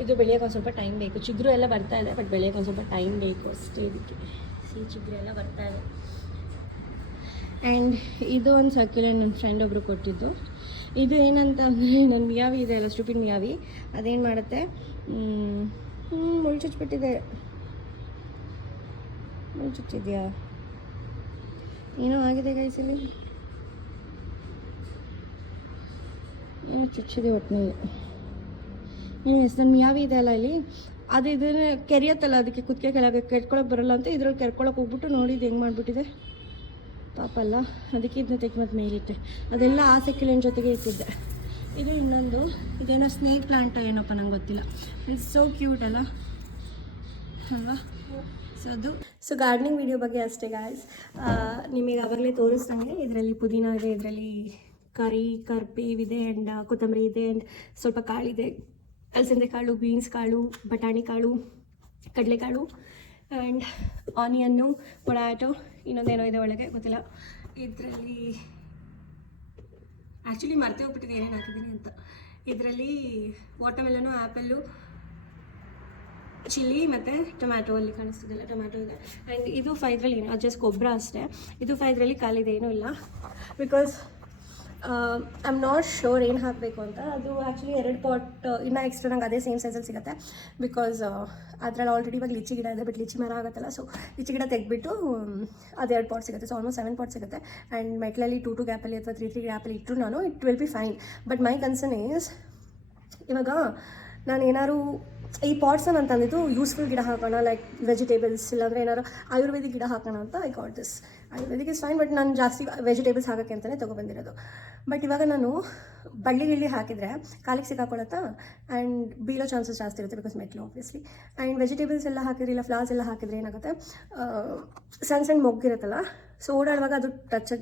ಇದು ಬೆಳೆಯೋಕೆ ಒಂದು ಸ್ವಲ್ಪ ಟೈಮ್ ಬೇಕು. ಚಿಗುರು ಎಲ್ಲ ಬರ್ತಾ ಇದೆ, ಬಟ್ ಬೆಳೆಯೋಕೆ ಒಂದು ಸ್ವಲ್ಪ ಟೈಮ್ ಬೇಕು ಅಷ್ಟೇ ಇದಕ್ಕೆ. ಚಿಗುರು ಎಲ್ಲ ಬರ್ತಾ ಇದೆ. ಆ್ಯಂಡ್ ಇದು ಒಂದು ಸಕ್ಯುಲೆಂಟ್ ನನ್ನ ಫ್ರೆಂಡ್ ಒಬ್ಬರು ಕೊಟ್ಟಿದ್ದು. ಇದು ಏನಂತ ಅಂದರೆ, ನನ್ನ ಮಿಯಾವಿ ಇದೆ ಅಲ್ಲ, ಸ್ಟೂಪಿಡ್ ಮಿಯಾವಿ, ಅದೇನು ಮಾಡುತ್ತೆ, ಮುಳ್ಚುಚ್ಚಿಬಿಟ್ಟಿದೆ. ಮುಳ್ಚುಚ್ಚಿದೆಯಾ ಏನೋ ಆಗಿದೆ ಗೈಸಲ್ಲಿ, ಏನೋ ಚುಚ್ಚಿದೆ ಒಟ್ಟಿನಲ್ಲಿ. ಏನು ನನ್ನ ಮಿಯಾವಿ ಇದೆ ಅಲ್ಲ ಇಲ್ಲಿ, ಅದು ಇದನ್ನು ಕೆರೆಯತ್ತಲ್ಲ, ಅದಕ್ಕೆ ಕುತ್ತಿಗೆ ಕೆಳಗೆ ಕೆರ್ಕೊಳಕ್ಕೆ ಬರೋಲ್ಲ ಅಂತ ಇದ್ರಲ್ಲಿ ಕೆರ್ಕೊಳಕ್ಕೆ ಹೋಗ್ಬಿಟ್ಟು ನೋಡಿದ್ದು ಹೆಂಗೆ ಮಾಡಿಬಿಟ್ಟಿದೆ ಪಾಪ ಅಲ್ಲ. ಅದಕ್ಕೆ ಇದನ್ನ ತೆಗೆ ಮತ್ತು ಮೇಲಿಟ್ಟೆ. ಅದೆಲ್ಲ ಆ ಸೆಕ್ಯುಲೆಂಟ್ ಜೊತೆಗೆ ಇಟ್ಟಿದ್ದೆ. ಇದು ಇನ್ನೊಂದು, ಇದೇನೋ ಸ್ನೇಕ್ ಪ್ಲಾಂಟ್ ಏನಪ್ಪ ನಂಗೆ ಗೊತ್ತಿಲ್ಲ. ಇಟ್ಸ್ ಸೋ ಕ್ಯೂಟ್ ಅಲ್ಲ ಅಲ್ವಾ. ಸೊ ಗಾರ್ಡನಿಂಗ್ ವಿಡಿಯೋ ಬಗ್ಗೆ ಅಷ್ಟೇ ಗಾಯ್ಸ್. ನಿಮಗೆ ಆವಾಗಲೇ ತೋರಿಸ್ದಂಗೆ ಇದರಲ್ಲಿ ಪುದೀನ ಇದೆ, ಇದರಲ್ಲಿ ಕರ್ಬೇವಿದೆ, ಆ್ಯಂಡ್ ಕೊತ್ತಂಬರಿ ಇದೆ, ಆ್ಯಂಡ್ ಸ್ವಲ್ಪ ಕಾಳಿದೆ, ಅಲಸಂದೆ ಕಾಳು, ಬೀನ್ಸ್ ಕಾಳು, ಬಟಾಣಿ ಕಾಳು, ಕಡಲೆಕಾಳು, ಆ್ಯಂಡ್ ಆನಿಯನ್ನು, ಪೊಟ್ಯಾಟೊ, ಇನ್ನೊಂದೇನೋ ಇದೆ ಒಳಗೆ ಗೊತ್ತಿಲ್ಲ. ಇದರಲ್ಲಿ ಆ್ಯಕ್ಚುಲಿ ಮರ್ತೇ ಹೋಗ್ಬಿಟ್ಟಿದೆ ಏನೇನು ಹಾಕಿದ್ದೀನಿ ಅಂತ. ಇದರಲ್ಲಿ ವಾಟರ್ಮೆಲನು, ಆ್ಯಪಲ್ಲು, ಚಿಲ್ಲಿ ಮತ್ತು ಟೊಮ್ಯಾಟೊ ಅಲ್ಲಿ ಕಾಣಿಸ್ತಿದೆಲ್ಲ, ಟೊಮ್ಯಾಟೊ ಇದೆ. ಆ್ಯಂಡ್ ಇದು 5ರಲ್ಲಿ ಏನು ಜಸ್ಟ್ ಗೊಬ್ಬರ ಅಷ್ಟೇ. ಇದು 5ರಲ್ಲಿ ಖಾಲಿದೆ, ಏನೂ ಇಲ್ಲ. Because I am not sure ಏನು ಹಾಕಬೇಕು ಅಂತ. ಅದು ಆ್ಯಕ್ಚುಲಿ 2 ಪಾಟ್ ಇನ್ನೂ ಎಕ್ಸ್ಟ್ರಾ ನಂಗೆ ಅದೇ ಸೇಮ್ ಸೈಜಲ್ಲಿ ಸಿಗುತ್ತೆ. ಬಿಕಾಸ್ ಅದರಲ್ಲಿ ಆಲ್ರೆಡಿ ಇವಾಗ ಲಿಚಿ ಗಿಡ ಇದೆ, ಬಟ್ ಲಿಚಿ ಮರ ಆಗುತ್ತಲ್ಲ. ಸೊ ಲಿಚಿ ಗಿಡ ತೆಗೆದ್ಬಿಟ್ಟು ಅದು 2 ಪಾಟ್ ಸಿಗುತ್ತೆ. ಸೊ ಆಲ್ಮೋಸ್ಟ್ 7 ಪಾಟ್ ಸಿಗುತ್ತೆ. ಆ್ಯಂಡ್ ಮೆಟ್ಲಲ್ಲಿ 2 ಗ್ಯಾಪಲ್ಲಿ ಅಥವಾ 3 ಗ್ಯಾಪಲ್ಲಿ ಇಟ್ಟರು ನಾನು it will be fine. But my concern is, ಇವಾಗ ನಾನು ಏನಾದ್ರು ಈ ಪಾಟ್ಸನ್ನ ನಾನು ತಂದಿದ್ದು ಯೂಸ್ಫುಲ್ ಗಿಡ ಹಾಕೋಣ, ಲೈಕ್ ವೆಜಿಟೇಬಲ್ಸ್, ಇಲ್ಲಾಂದರೆ ಏನಾದ್ರು ಆಯುರ್ವೇದಿಕ್ ಗಿಡ ಹಾಕೋಣ ಅಂತ I got this. Ayurvedic is fine, but ನಾನು ಜಾಸ್ತಿ ವೆಜಿಟೇಬಲ್ಸ್ ಹಾಕೋಕ್ಕೆ ಅಂತಲೇ ತೊಗೊಬಂದಿರೋದು. ಬಟ್ ಇವಾಗ ನಾನು ಬಳ್ಳಿ ಹಾಕಿದರೆ ಕಾಲಿಗೆ ಸಿಕ್ಕಾಕೊಳ್ಳುತ್ತಾ, ಆ್ಯಂಡ್ ಬೀಳೋ ಚಾನ್ಸಸ್ ಜಾಸ್ತಿ ಇರುತ್ತೆ, ಬಿಕಾಸ್ ಮೆಟ್ಲು ಆಬ್ವಿಯಸ್ಲಿ. ಆ್ಯಂಡ್ ವೆಜಿಟೇಬಲ್ಸ್ ಎಲ್ಲ ಹಾಕಿದ್ರೆ, ಇಲ್ಲ ಫ್ಲವರ್ಸ್ ಎಲ್ಲ ಹಾಕಿದರೆ ಏನಾಗುತ್ತೆ, ಸಣ್ಣ ಮೊಗ್ಗಿರುತ್ತಲ್ಲ, ಸೊ ಓಡಾಡುವಾಗ ಅದು ಟಚ್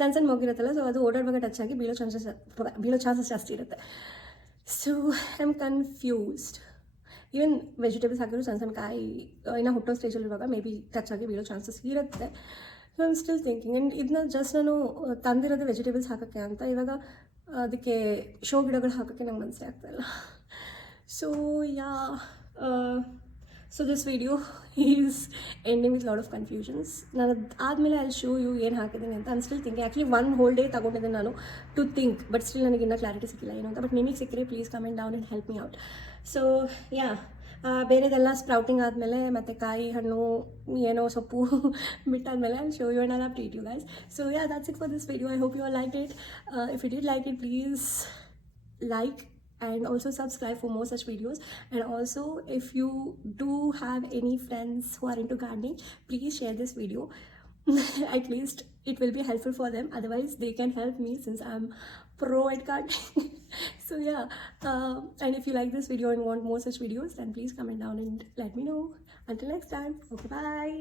ಸಣ್ಣ ಮೊಗ್ಗಿರುತ್ತಲ್ಲ, ಸೊ ಅದು ಓಡಾಡುವಾಗ ಟಚ್ ಆಗಿ ಬೀಳೋ ಚಾನ್ಸಸ್ ಜಾಸ್ತಿ ಇರುತ್ತೆ. So I am confused. Even vegetables ಹಾಕಿದ್ರು ಸಣ್ಣ ಕಾಯಿ ಇನ್ನೂ ಹುಟ್ಟೋ ಸ್ಟೇಜಲ್ಲಿರುವಾಗ ಮೇ ಬಿ ಟಚ್ ಆಗಿ ಬೀಳೋ ಚಾನ್ಸಸ್ ಇರುತ್ತೆ. So I am still thinking. And ಇದನ್ನ ಜಸ್ಟ್ ನಾನು ತಂದಿರೋದು ವೆಜಿಟೇಬಲ್ಸ್ ಹಾಕೋಕ್ಕೆ ಅಂತ. ಇವಾಗ ಅದಕ್ಕೆ ಶೋ ಗಿಡಗಳು ಹಾಕೋಕ್ಕೆ ನಂಗೆ ಮನಸ್ಸೇ ಆಗ್ತಾಯಿಲ್ಲ. So yeah so this video is ending with lot of confusions. ನಾನು ಆದಮೇಲೆ ಅಲ್ಲಿ ಶೋ ಯು ಏನು ಹಾಕಿದ್ದೀನಿ ಅಂತ I'm still thinking. Actually 1 whole day ತಗೊಂಡಿದ್ದೆ ನಾನು ಟು ಥಿಂಕ್, ಬಟ್ ಸ್ಟಿಲ್ ನನಗೆ ಇನ್ನೂ ಕ್ಲಾರಿಟಿ ಸಿಕ್ಕಿಲ್ಲ ಏನು ಅಂತ. ಬಟ್ ನಿಮಗೆ ಸಿಕ್ಕರೆ please comment down and help me out. So yeah, ಬೇರೆದೆಲ್ಲ ಸ್ಪ್ರೌಟಿಂಗ್ ಆದಮೇಲೆ ಮತ್ತು ಕಾಯಿ ಹಣ್ಣು ಏನೋ ಸೊಪ್ಪು ಬಿಟ್ಟಾದಮೇಲೆ I show you and I'll update you guys. So yeah, that's it for this video. I hope you all like it. If you did like it, please like and also subscribe for more such videos. And also, if you do have any friends who are into gardening, please share this video. At least it will be helpful for them, otherwise they can help me since I'm pro at gardening. So yeah, and if you like this video and want more such videos, then please comment down and let me know. Until next time, okay, bye.